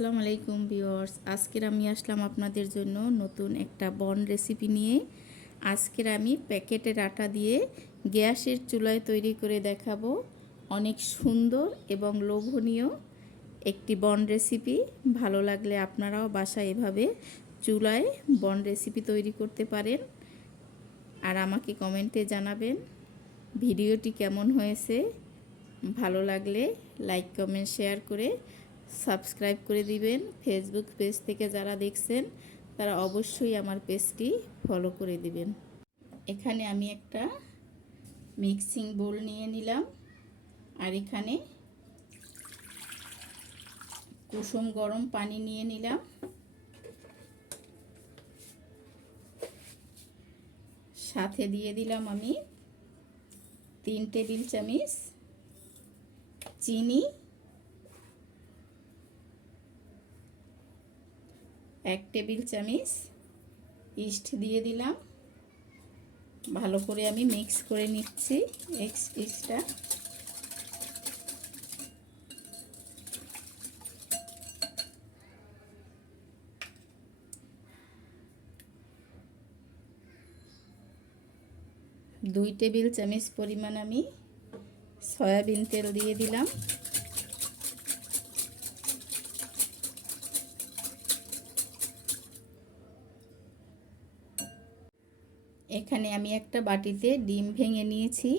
আসসালামু আলাইকুম ভিউয়ার্স। আজকের আমি আসলাম আপনাদের জন্য নতুন একটা বন রেসিপি নিয়ে। আজকের আমি প্যাকেটের আটা দিয়ে গ্যাসের চুলায় তৈরি করে দেখাবো। অনেক সুন্দর এবং লোভনীয় একটি বন রেসিপি। ভালো লাগলে আপনারাও বাসায় এভাবে চুলায় বন রেসিপি তৈরি করতে পারেন। আর আমাকে কমেন্টে জানাবেন, ভিডিওটি কেমন হয়েছে? ভালো লাগলে লাইক, কমেন্ট, শেয়ার করে সাবস্ক্রাইব করে দিবেন। ফেসবুক পেজ থেকে যারা দেখছেন, তারা অবশ্যই আমার পেজটি ফলো করে দিবেন। এখানে আমি একটা মিক্সিং বোল নিয়ে নিলাম। আর এখানে কুসুম গরম পানি নিয়ে নিলাম। সাথে দিয়ে দিলাম আমি তিন টেবিল চামচ চিনি। এক টেবিল চামচ ইস্ট দিয়ে দিলাম। ভালো করে আমি মিক্স করে নিচ্ছি এক্স ইস্টটা। দুই টেবিল চামচ পরিমাণ আমি সয়াবিন তেল দিয়ে দিলাম। এখানে আমি একটা বাটিতে ডিম ভেঙে নিয়েছি।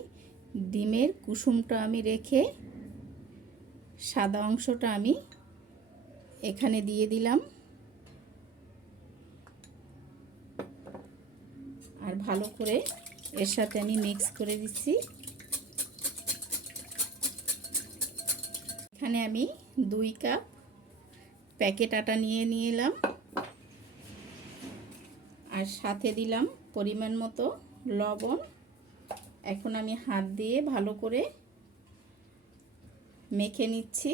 ডিমের কুসুমটা আমি রেখে সাদা অংশটা আমি এখানে দিয়ে দিলাম। আর ভালো করে এর সাথে আমি মিক্স করে দিচ্ছি। এখানে আমি দুই কাপ প্যাকেট আটা নিয়ে নিয়ে এলাম। আর সাথে দিলাম পরিমাণ মতো লবণ। এখন আমি হাত দিয়ে ভালো করে মেখে নিচ্ছি।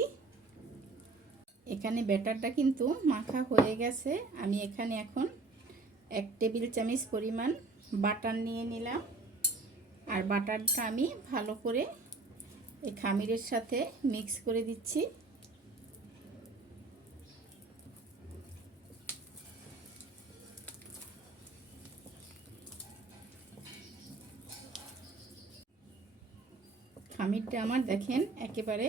এখানে ব্যাটারটা কিন্তু মাখা হয়ে গেছে। আমি এখানে এখন এক টেবিল চামচ পরিমাণ বাটার নিয়ে নিলাম। আর বাটারটা আমি ভালো করে এই খামিরের সাথে মিক্স করে দিচ্ছি। খামিরটা আমার দেখেন একেবারে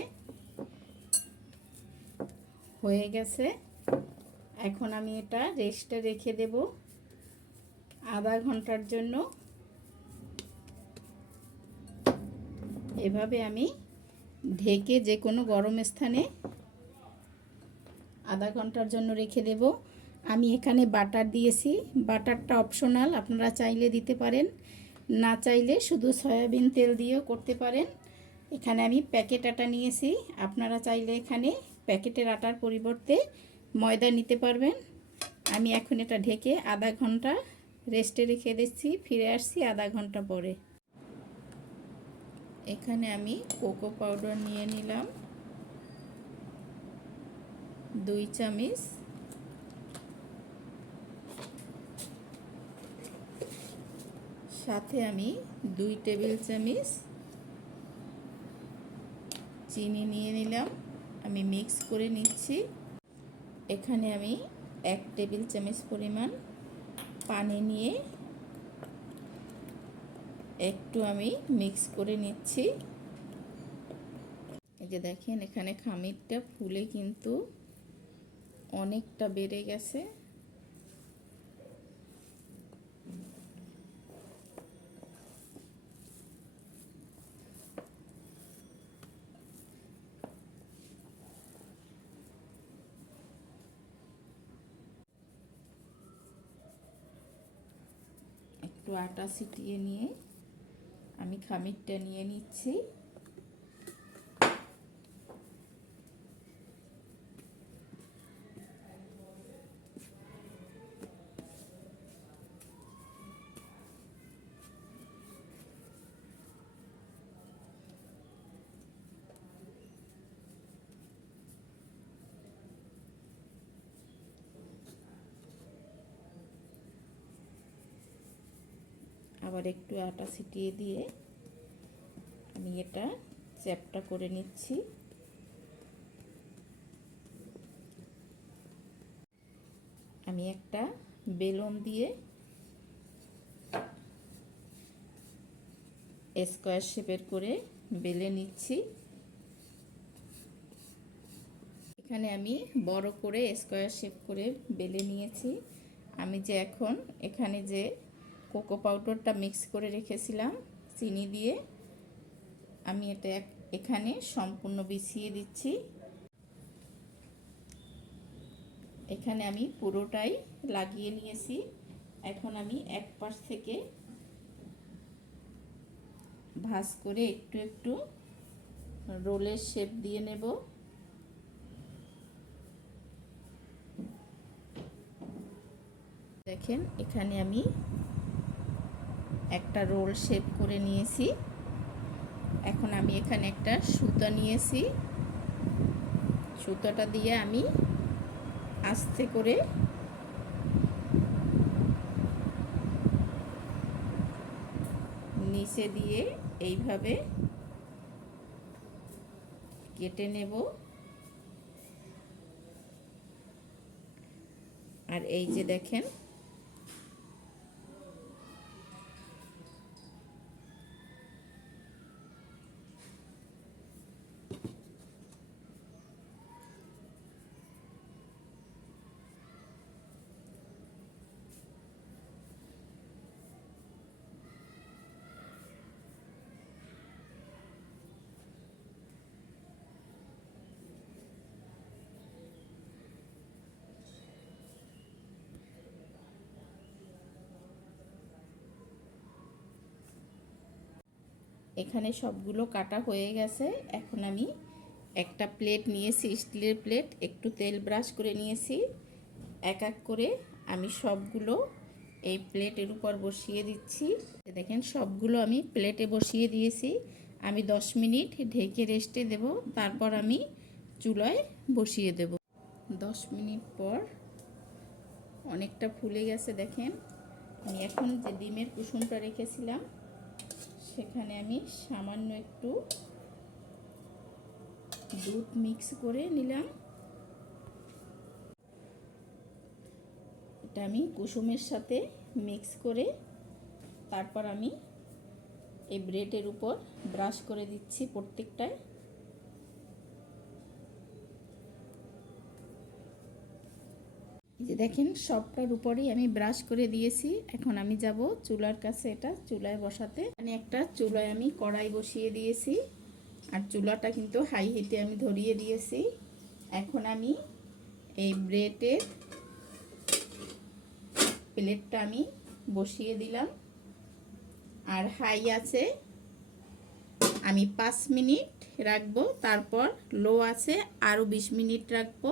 হয়ে গেছে। এখন আমি এটা রেস্টে রেখে দেব আধা ঘণ্টার জন্য। এভাবে আমি ঢেকে যে কোনো গরম স্থানে আধা ঘণ্টার জন্য রেখে দেব। আমি এখানে বাটার দিয়েছি। বাটারটা অপশনাল আপনারা চাইলে দিতে পারেন। না চাইলে শুধু সয়াবিন তেল দিয়েও করতে পারেন। এখানে আমি প্যাকেট আটা নিয়েছি। আপনারা চাইলে এখানে প্যাকেটের আটার পরিবর্তে ময়দা নিতে পারবেন। আমি এখন এটা ঢেকে আধা ঘণ্টা রেস্টে রেখে দিচ্ছি, ফিরে আসছি আধা ঘণ্টা পরে। এখানে আমি কোকো পাউডার নিয়ে নিলাম। দুই চামচ। সাথে আমি দুই টেবিল চামচ চিনি নিয়ে নিলাম। আমি মিক্স করে নিচ্ছি। এখানে আমি এক টেবিল চামচ পরিমাণ পানি নিয়ে একটু আমি মিক্স করে নিচ্ছি। এই যে দেখেন, এখানে খামিরটা ফুলে কিন্তু অনেকটা বেড়ে গেছে একটু আটা ছিটিয়ে নিয়ে আমি খামিরটা নিয়ে নিচ্ছি। আবার একটু আটা ছিটিয়ে দিয়ে আমি এটা চ্যাপটা করে নিচ্ছি। আমি একটা বেলুন দিয়ে স্কোয়ার শেপের করে বেলে নিচ্ছি। এখানে আমি বড় করে স্কোয়ার শেপ করে বেলে নিয়েছি। আমি যে এখন এখানে যে কোকো পাউডারটা মিক্স করে রেখেছিলাম, চিনি দিয়ে। আমি এটা এখানে সম্পূর্ণ বিছিয়ে দিচ্ছি। এখানে আমি পুরোটাই লাগিয়ে নিয়েছি। এখন আমি এক পাশ থেকে ভাজ করে একটু একটু রোলের শেপ দিয়ে নেব। দেখেন, এখানে আমি একটা রোল শেপ করে নিয়েছি। এখন আমি এখানে একটা সুতা নিয়েছি। সুতাটা দিয়ে আমি আস্তে করে নিচে দিয়ে এইভাবে কেটে নেব। আর এই যে দেখেন এখানে সবগুলো কাটা হয়ে গেছে। এখন আমি একটা প্লেট নিয়েছি, স্টিলের প্লেট। একটু তেল ব্রাশ করে নিয়েছি। এক এক করে আমি সবগুলো এই প্লেটের উপর বসিয়ে দিচ্ছি। দেখেন, সবগুলো আমি প্লেটে বসিয়ে দিয়েছি। আমি 10 মিনিট ঢেকে রেস্টে দেব। তারপর আমি চুলায় বসিয়ে দেব। 10 মিনিট পর অনেকটা ফুলে গেছে, দেখেন। আমি এখন যে ডিমের কুসুমটা রেখেছিলাম সেখানে আমি সামান্য একটু দুধ মিক্স করে নিলাম। এটা আমি কুসুমের সাথে মিক্স করে তারপর আমি এই ব্রেডের উপর ব্রাশ করে দিচ্ছি প্রত্যেকটায়। যে দেখেন, সবটার উপরেই আমি ব্রাশ করে দিয়েছি। এখন আমি যাব চুলার কাছে এটা চুলায় বসাতে। মানে একটা চুলায় আমি কড়াই বসিয়ে দিয়েছি। আর চুলাটা কিন্তু হাই হিটে আমি ধরিয়ে দিয়েছি। এখন আমি এই ব্রেডের প্লেটটা আমি বসিয়ে দিলাম। আর হাই আছে, আমি পাঁচ মিনিট রাখব। তারপর লো আছে আরও বিশ মিনিট রাখব।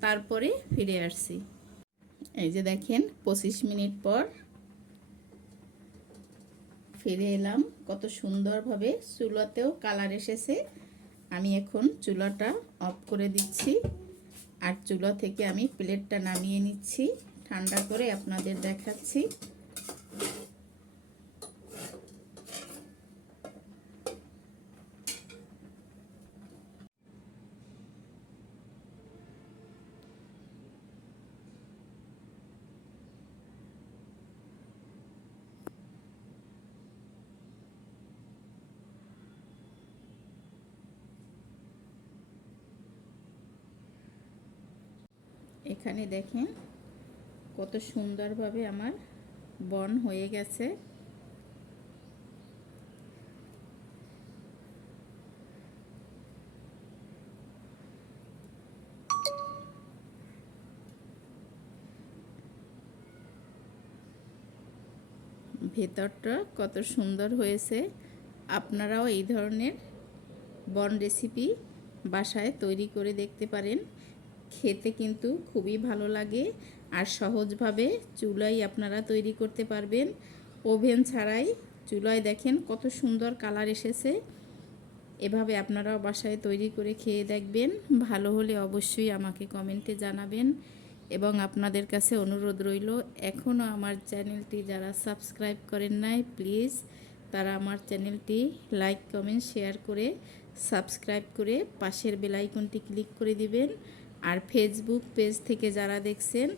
তারপরে ফিরে আসছি। এই যে দেখেন, পঁচিশ মিনিট পর ফিরে এলাম। কত সুন্দরভাবে চুলাতেও কালার এসেছে। আমি এখন চুলাটা অফ করে দিচ্ছি আর চুলা থেকে আমি প্লেটটা নামিয়ে নিচ্ছি। ঠান্ডা করে আপনাদের দেখাচ্ছি। এখানে দেখেন, কত সুন্দরভাবে আমার বন হয়ে গেছে। ভেতরটা কত সুন্দর হয়েছে। আপনারাও এই ধরনের বন রেসিপি বাসায় তৈরি করে দেখতে পারেন। খেতে কিন্তু খুবই ভালো লাগে আর সহজভাবে চুলাই আপনারা তৈরি করতে পারবেন। ওভেন ছাড়াই চুলায় দেখেন কত সুন্দর কালার এসেছে। এভাবে আপনারাও বাসায় তৈরি করে খেয়ে দেখবেন। ভালো হলে অবশ্যই আমাকে কমেন্টে জানাবেন এবং আপনাদের কাছে অনুরোধ রইল এখনও আমার চ্যানেলটি যারা সাবস্ক্রাইব করেন নাই, প্লিজ তারা আমার চ্যানেলটি লাইক, কমেন্ট, শেয়ার করে সাবস্ক্রাইব করে পাশের বেলাইকনটি ক্লিক করে দিবেন। আর ফেসবুক পেজ থেকে যারা দেখছেন,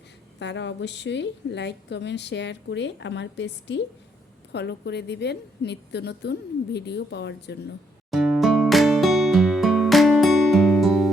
তারা অবশ্যই লাইক কমেন্ট শেয়ার করে আমার পেজটি ফলো করে দিবেন নিত্য নতুন ভিডিও পাওয়ার জন্য।